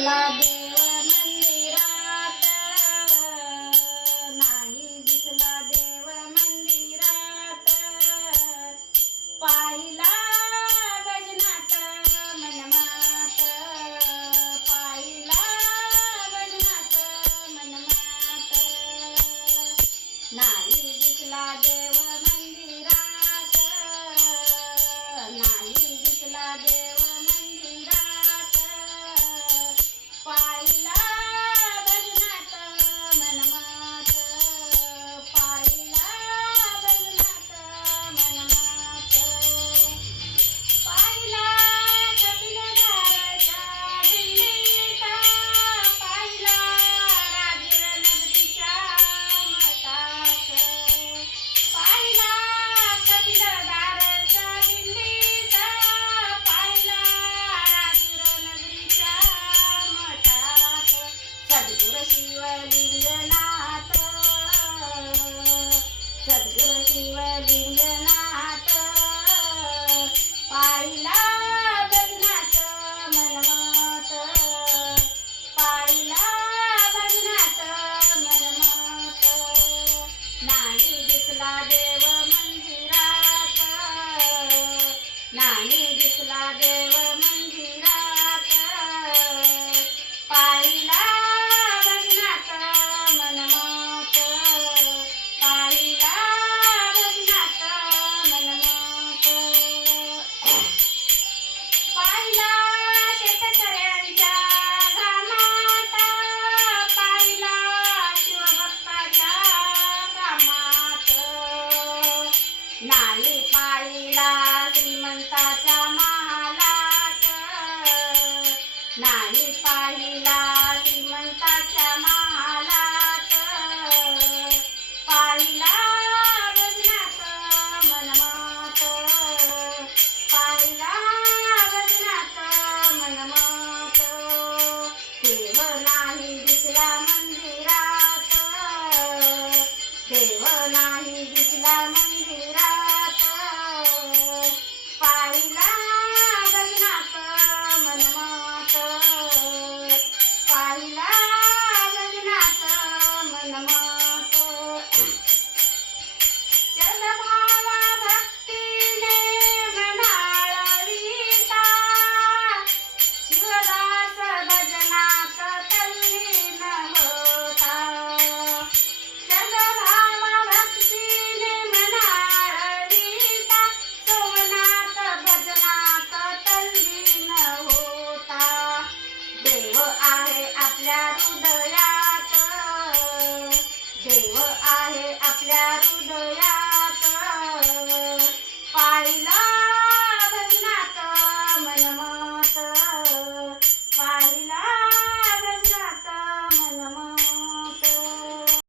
दिसला देव मंदिरात, नाही दिसला देव मंदिरात, पाहिला भजनात मनमात, पाहिला भजनात मनमात, नाही दिसला देव मंदिरात, नाही दिसला देव मंदिरात, पाहिला भजनात मनमात, पाहिला भजनात मनमात, पाहिला कपिलधारेच्या दिंडीत, पाहिला राजनगरीच्या मठात, पाहिला कपिलधारेच्या दिंडीत, पाहिला राजनगरीच्या मठात, सद्गुरू शिवलिंगनाथ, सद्गुरू शिवलिंगनाथ, पाहिला भजनात मनमात, पाहिला भजनात मनमात, नाही दिसला देव मंदिरात, नाही दिसला देव मंदिरात, पाहिला भजनात मनमात, पाहिला भजनात मनमात, पाहिला शेतकऱ्यांच्या घामात, पाहिला शिवभक्ताच्या कामात, नाही पाहिला श्रीमंताच्या महालात, नाही पाहिला श्रीमंताच्या महालात, पाहिला भजनात मनमात, पाहिला भजनात मनमात, देव नाही दिसला मंदिरात, देव नाही दिसला मंदिरात, पाहिला भजनात मनमात, पाहिला भजनात मनमात, चंद्रभागा भक्तीने मनाळविता, शिवदास भजनात तल्लीन होता, चंद्रभागा भक्तीने मनाळविता, सोमनाथ भजनात तल्लीन होता, देव आहे आपल्या हृदयात, देव आहे आपल्या हृदयात,